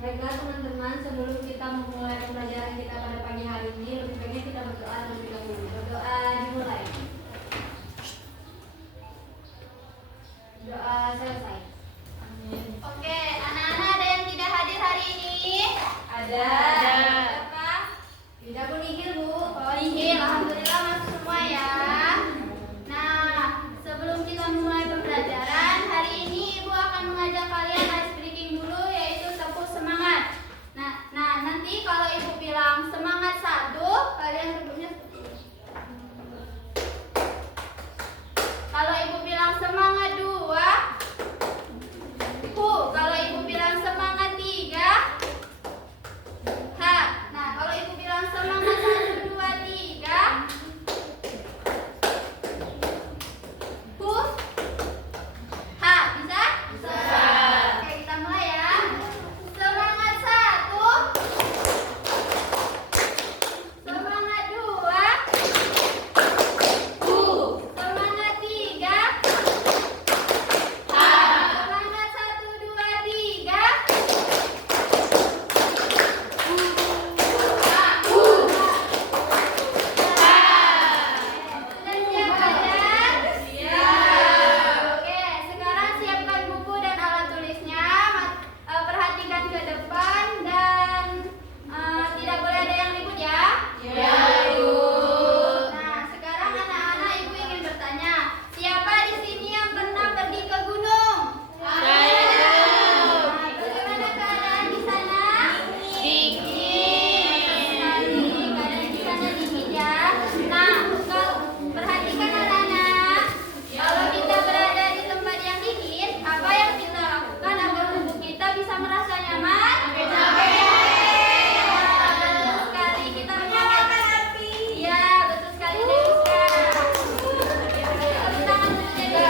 Baiklah teman-teman, sebelum kita memulai pembelajaran kita pada pagi hari ini, lebih baiknya kita berdoa terlebih dahulu. Berdoa dimulai. Doa selesai. Amin. Oke, anak-anak ada yang tidak hadir hari ini? Ada. Siapa? Tidak pun nihil, Bu. Oh, nihil. Alhamdulillah masuk semua ya. Nah, sebelum kita mulai pembelajaran, hari ini Ibu akan mengajak kalian ice breaking dulu, yaitu tepuk semangat. Nah, nanti kalau Ibu bilang semangat 1, kalian duduknya seperti ini. Kalau Ibu bilang semangat 2, kalau Ibu bilang semangat 3, ha. Nah, kalau Ibu bilang semangat 1, 2, 3, ha. Bisa? Bisa. Oke, kita mulai ya. Semangat 1, semangat 2, semangat 3, semangat 1, 2, 3, Sudah siap kalian? Siap. Oke, sekarang siapkan buku dan alat tulisnya. Perhatikan ke depan dan tidak boleh ada yang ribut ya. Ya, Ibu. Nah, sekarang anak-anak Ibu ingin bertanya, siapa di sini yang pernah pergi ke gunung? Saya. Nah, bagaimana keadaan di sana? Dingin. Sekali, keadaan di sana dingin ya. Nah, kalau perhatikan anak-anak, kalau kita berada di tempat yang dingin, apa yang kita lakukan agar tubuh kita bisa merasa nyaman? Betul sekali, kita menyalakan api. Iya, betul sekali Dewiska. Tepuk tangan untuk Dewiska.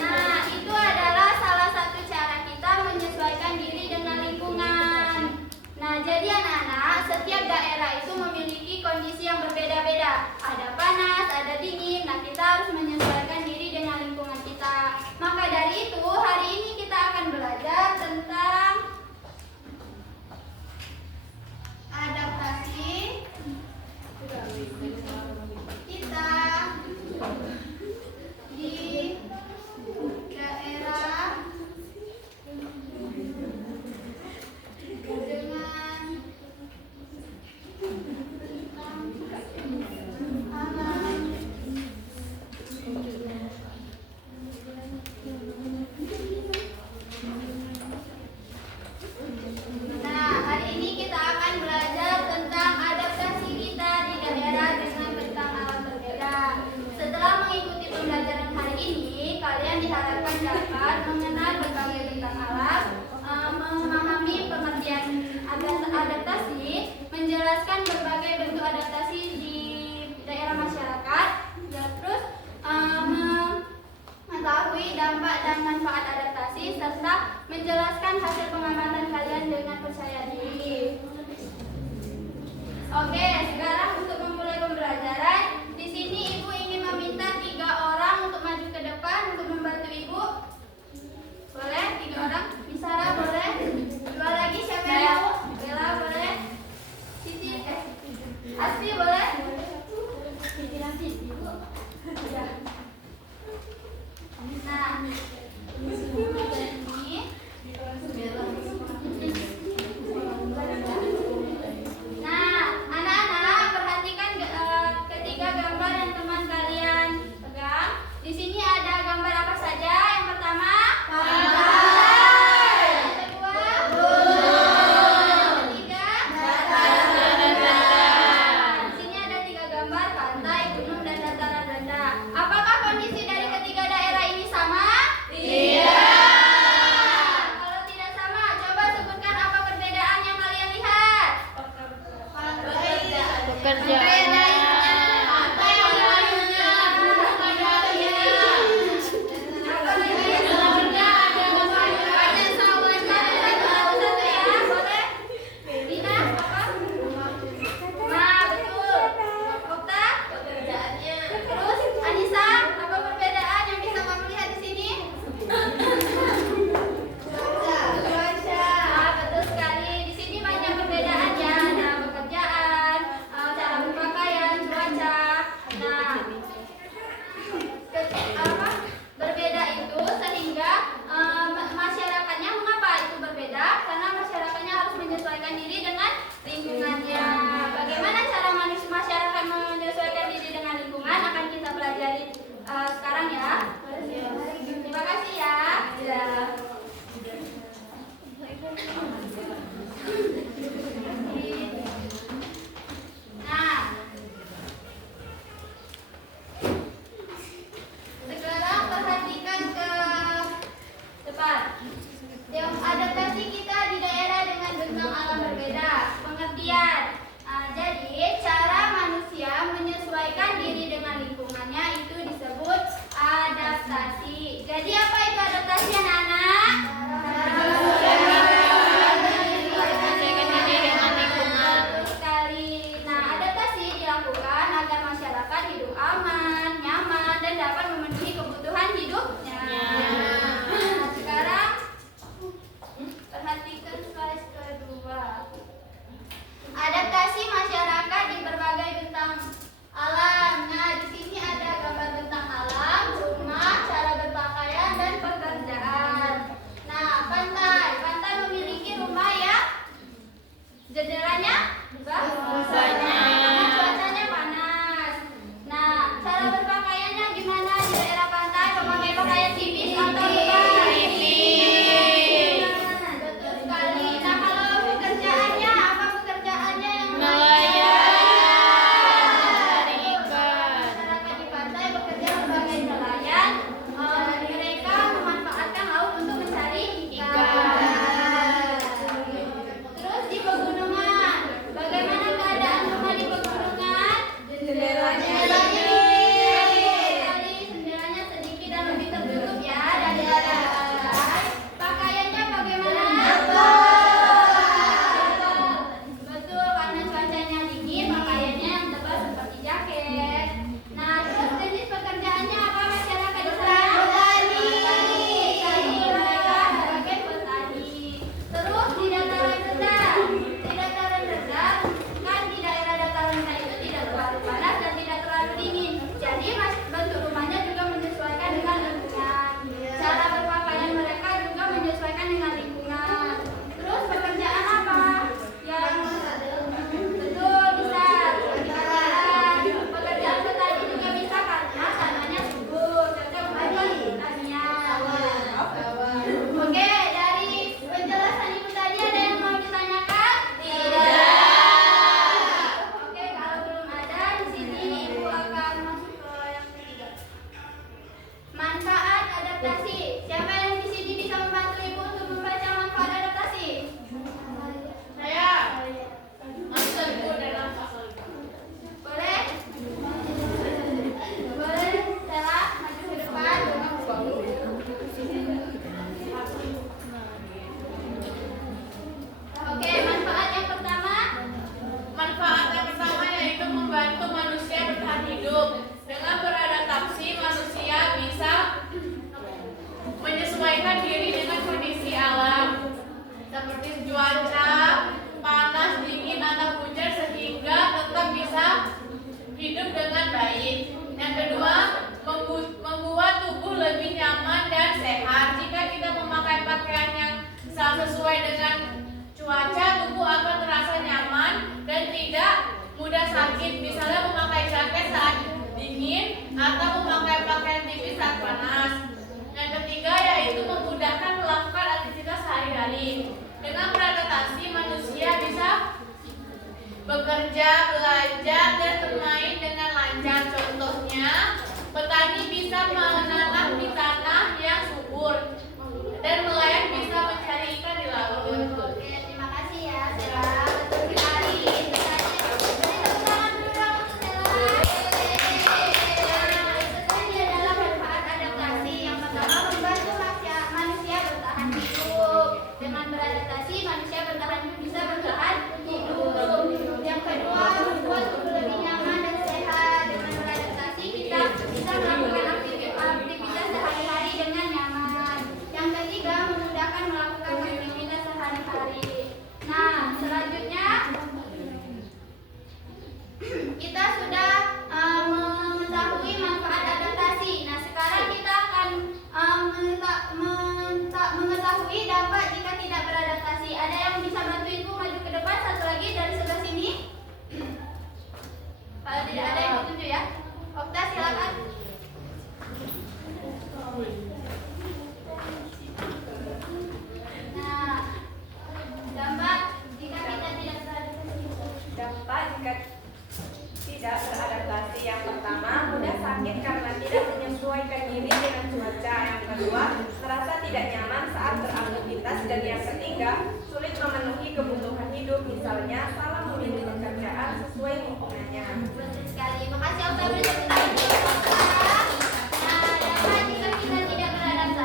Nah, itu adalah salah satu cara kita menyesuaikan diri dengan lingkungan. Nah, jadi anak-anak, setiap daerah itu memiliki kondisi yang berbeda-beda. Ada panas, ada dingin. Nah, kita harus menyesuaikan diri dengan lingkungan kita. Maka dari itu, hari ini kita akan belajar tentang adaptasi kita di daerah dengan alam. Nah, hari ini kita akan belajar tentang adaptasi kita di daerah dengan bentang alam berbeda. Setelah mengikuti pembelajaran hari ini, kalian diharapkan dapat mengenal berbagai bentang alam, memahami pengertian adaptasi, menjelaskan berbagai bentuk adaptasi di daerah masyarakat, dan terus mengetahui dampak dan manfaat adaptasi, serta menjelaskan hasil pengamatan kalian dengan percaya diri. Oke, sekarang untuk memulai pembelajaran, di sini Ibu ingin meminta 3 orang untuk maju ke depan untuk membantu Ibu. Boleh? 3 orang? Misara boleh? 2 lagi siapa yang mau? Bella boleh? Siti, Asfi boleh? Nanti Ibu. Ya. Nah, ini Nah, anak-anak, Jadi apa itu adaptasi anak-anak? Betul sekali. Nah, adaptasi dilakukan agar masyarakat hidup aman, nyaman, dan dapat memenuhi kebutuhan hidupnya. Nah, sekarang perhatikan slide kedua. Adaptasi masyarakat di berbagai bentang alam. Nah, di sini ada gambar bentang alam, rumah, cara berpakaian, dan pekerjaan. Nah, pantai. Pantai memiliki rumah ya. Jendelanya banyak. Karena cuacanya panas. Nah, cara berpakaiannya gimana di daerah pantai? Memakai pakaian tipis atau lebay? Tipis. Betul sekali. Nah, kalau pekerjaannya apa pekerjaannya yang masyarakat di pantai bekerja sebagai nelayan. Mereka memanfaatkan laut untuk mencari ikan. Terus di pegunungan, bagaimana keadaan rumah di pegunungan? Jendelanya sedikit dan lebih tertutup ya dari lantai. Pakaiannya bagaimana? Betul, karena cuacanya dingin, pakaiannya yang tebal seperti jaket. Nah, terus jenis pekerjaannya apa masyarakat di sana? Petani. Mereka sebagai petani. Terus di dataran rendah. Di dataran rendah, kan di daerah dataran rendah itu tidak terlalu panas dan tidak terlalu dingin. Jadi bentuk rumahnya juga menyesuaikan dengan lingkungan. Cara berpakaian mereka juga menyesuaikan dengan lingkungan. Terus pekerjaan apa? Yang betul bisa dikatakan pekerjaan petani juga bisa karena tanahnya subur, cocok bagi pertanian. Oke, dari penjelasan ibu tadi ada yang mau ditanyakan? Tidak. Oke, kalau belum ada di sini ibu akan masuk ke yang ketiga. Manfaat adaptasi. Siapa yang di sini bisa membantu ibu untuk membaca manfaat adaptasi? Saya masuk ibu dalam pasal itu. Boleh? Boleh, Stella, maju ke depan. Oke, manfaat yang pertama. Manfaat yang pertama yaitu membantu manusia bertahan hidup. Dengan beradaptasi, manusia bisa menyesuaikan diri dengan kondisi alam seperti cuaca, panas, dingin, atau hujan sehingga tetap bisa hidup dengan baik. Yang kedua, membuat tubuh lebih nyaman dan sehat. Jika kita memakai pakaian yang sesuai dengan cuaca, tubuh akan terasa nyaman dan tidak mudah sakit. Misalnya memakai jaket saat dingin atau memakai pakaian tipis saat panas. Yang ketiga yaitu memudahkan melakukan aktivitas sehari-hari. Dengan beradaptasi, manusia bisa bekerja, belajar, dan bermain dengan lancar. Contohnya, petani bisa menanam di tanah yang subur dan nelayan bisa mencari ikan di laut. Oke, terima kasih ya, Stella. Betul sekali. Itu saja. Beri tepuk tangan dulu dong untuk Stella. Nah, itu tadi adalah manfaat adaptasi. Yang pertama, membantu manusia bertahan hidup. Dengan beradaptasi, manusia bisa bertahan hidup. Yang kedua, membuat tubuh lebih nyaman dan sehat. Dengan beradaptasi, kita bisa melakukan aktivitas sehari-hari dengan nyaman. Yang ketiga, memudahkan melakukan aktivitas sehari-hari. Nah, selanjutnya kita sudah mengetahui manfaat adaptasi. Nah, sekarang kita akan mengetahui dampak jika tidak beradaptasi. Ada yang bisa bantuin Bu maju ke depan? Satu lagi dari sebelah sini. Kalau tidak ada yang ditunjuk ya. Okta, silakan. Nah, dampak jika kita tidak beradaptasi. Dampak jika tidak beradaptasi, yang pertama, mudah sakit karena tidak menyesuaikan diri dengan cuaca. Yang kedua, merasa tidak nyaman saat beraktivitas. Dan yang ketiga, sulit memenuhi kebutuhan hidup, misalnya salah memilih pekerjaan sesuai lingkungannya. Betul sekali. Makasih Okta, beri tepuk tangan dulu, Okta. Nah, dampak jika kita tidak beradaptasi.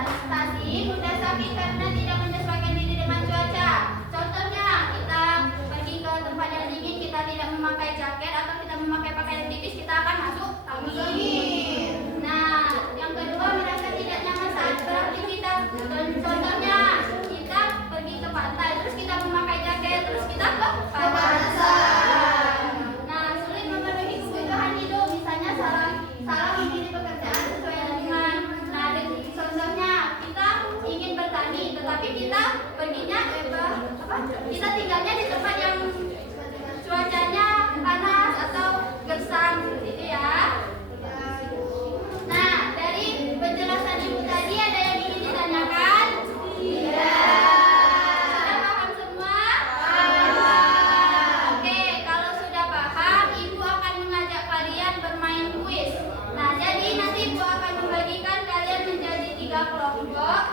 3 kelompok.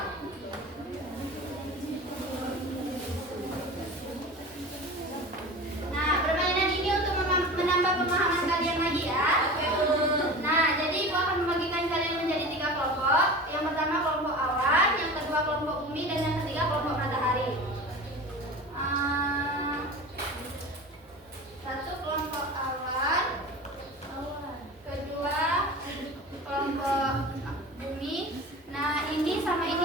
Nah, permainan ini untuk menambah pemahaman kalian lagi ya. Nah, jadi Ibu akan membagikan kalian menjadi 3 kelompok. Yang pertama kelompok awan, yang kedua kelompok bumi, dan yang ketiga kelompok matahari. Satu kelompok awan, kedua kelompok bumi. Nah, ini sama ini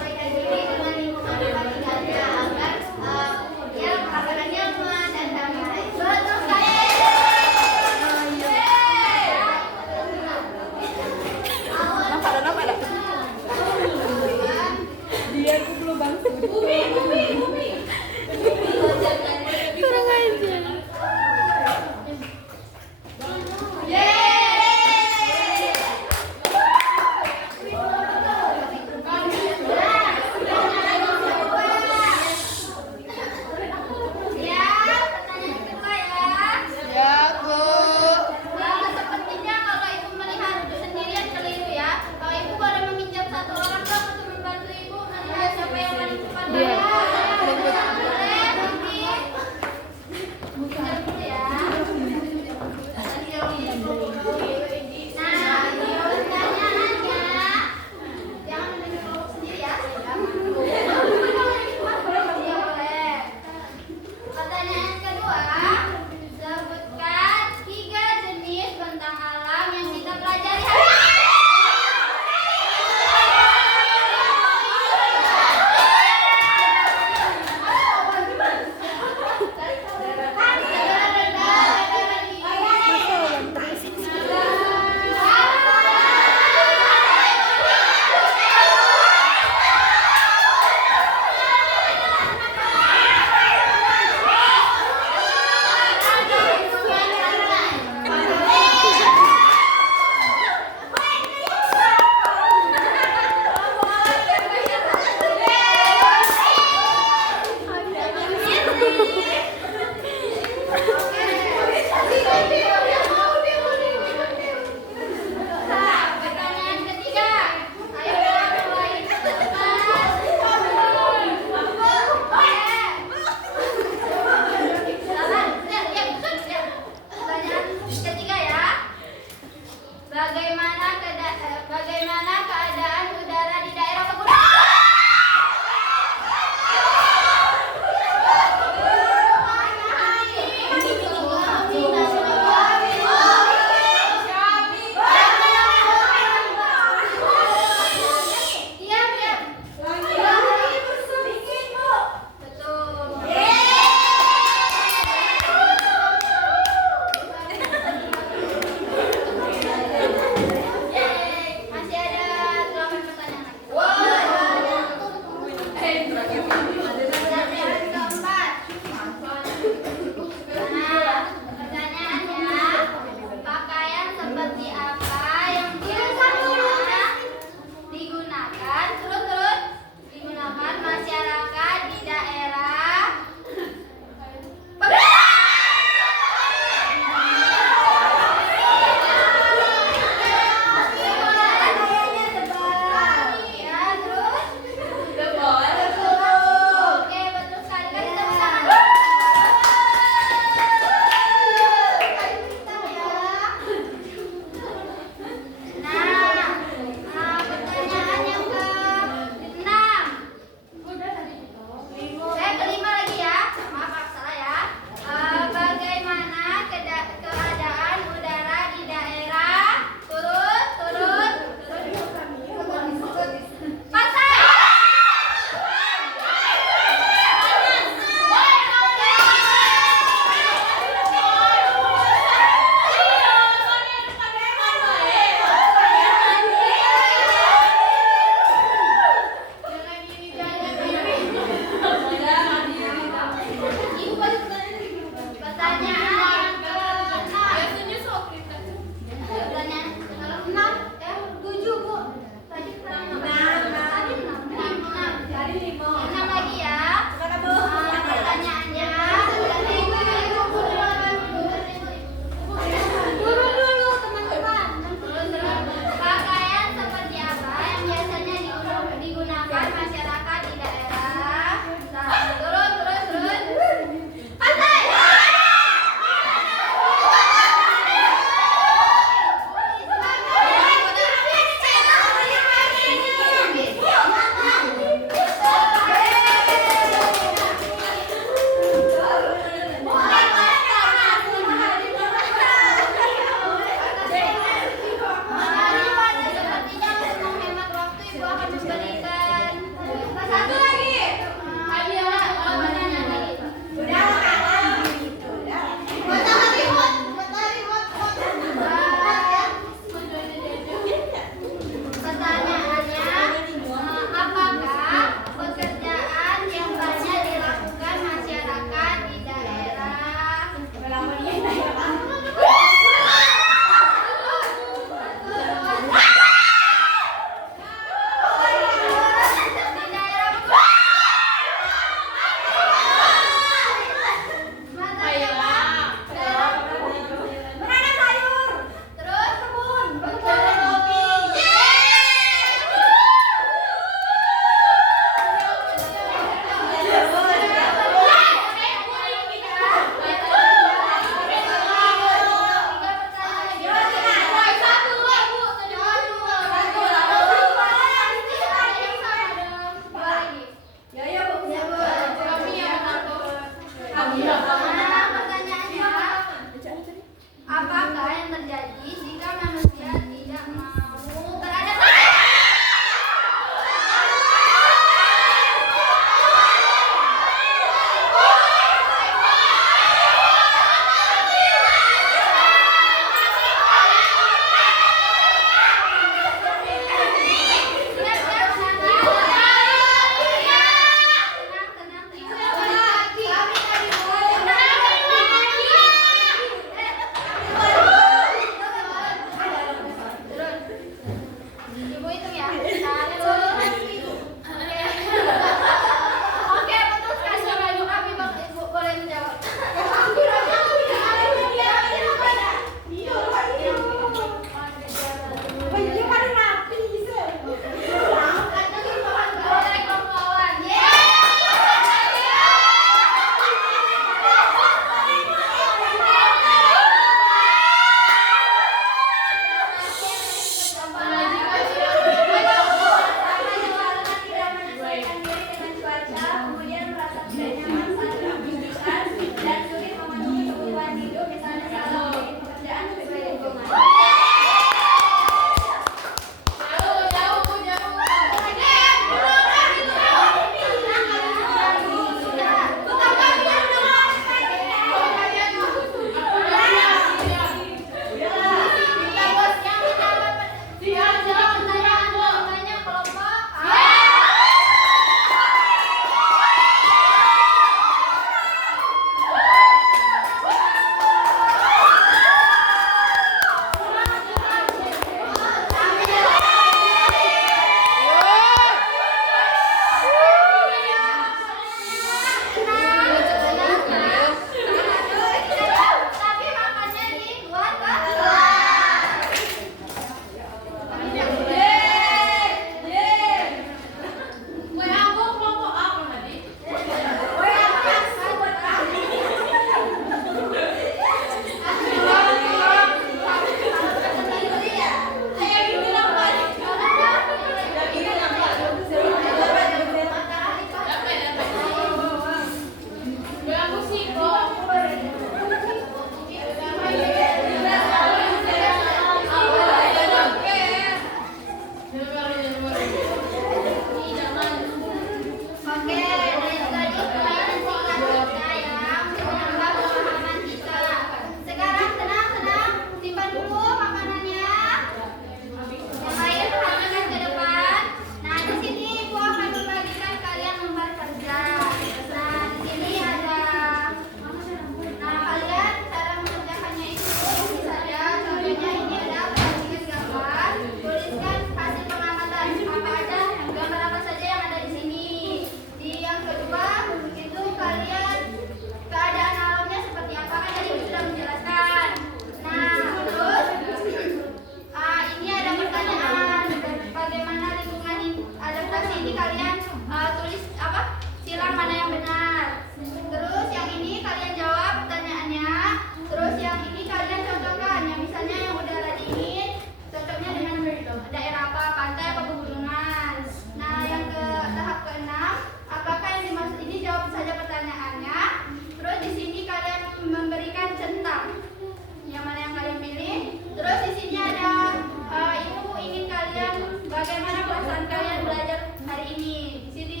Bagaimana perasaan kalian belajar hari ini? Di sini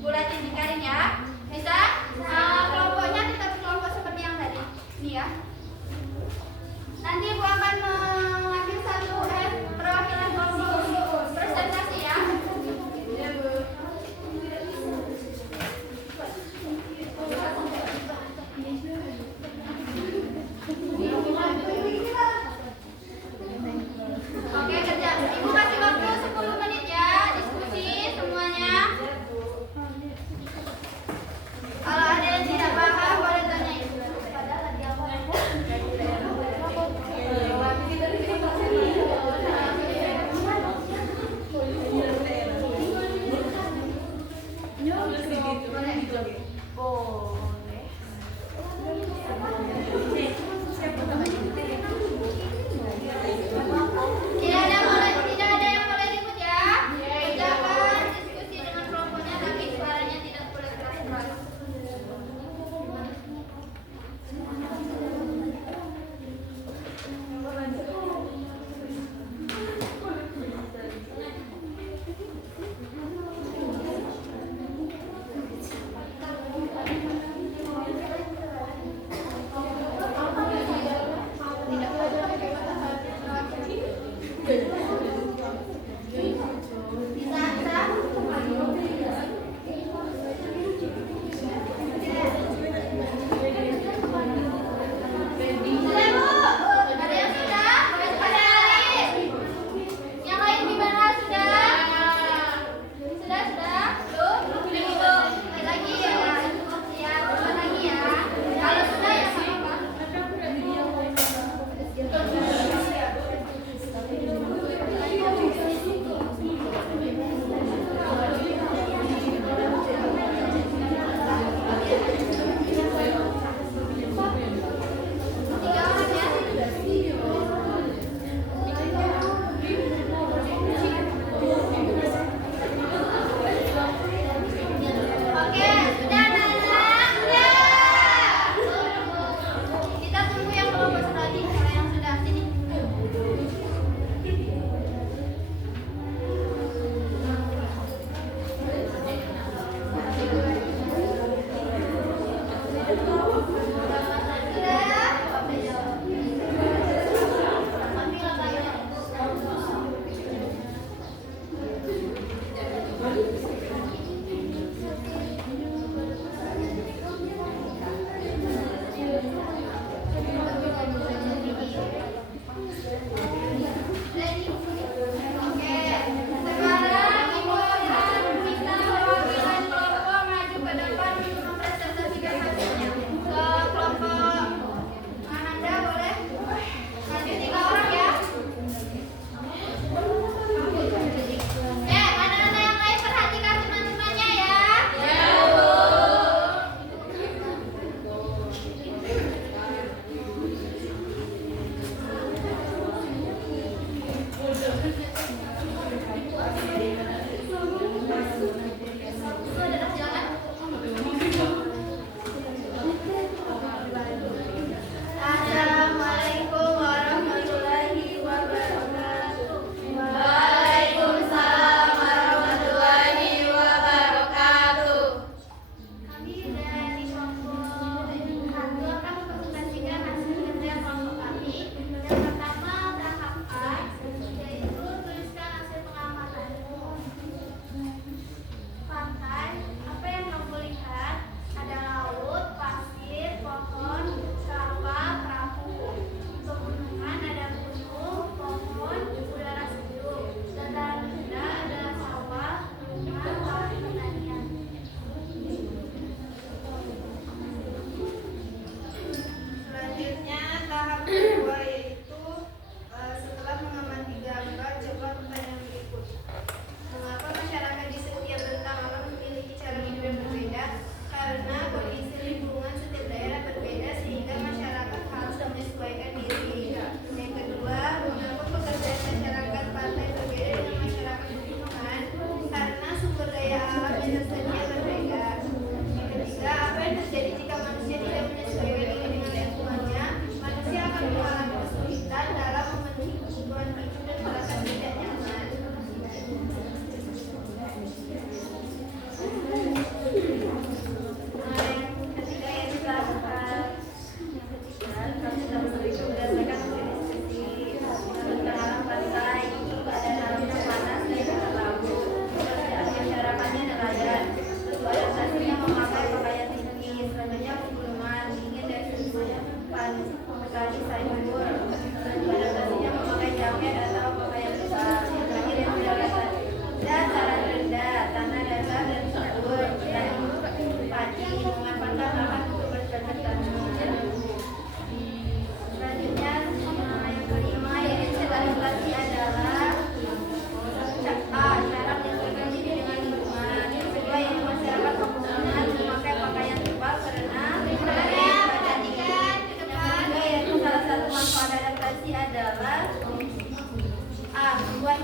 bulatin dikarin ya. Bisa? Kelompoknya tetap kelompok seperti yang tadi. Ini ya. Nanti Ibu akan mengambil satu perwakilan kelompok untuk presentasi ya. Oke, kerja. Ibu kasih waktu 10 menit ya, diskusi semuanya. Kalau ada yang tidak paham, boleh tanya Ibu. Tidak ada yang boleh ribut ya. Kerjakan diskusi dengan kelompoknya, tapi suaranya tidak boleh keras-keras.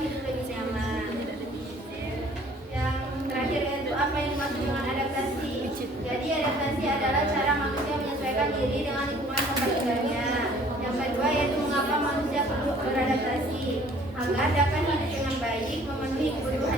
hidup lebih nyaman. Yang terakhir yaitu apa yang dimaksud dengan adaptasi. Jadi adaptasi adalah cara manusia menyesuaikan diri dengan lingkungan tempat tinggalnya. Yang kedua yaitu mengapa manusia perlu beradaptasi agar dapat hidup dengan baik, memenuhi kebutuhan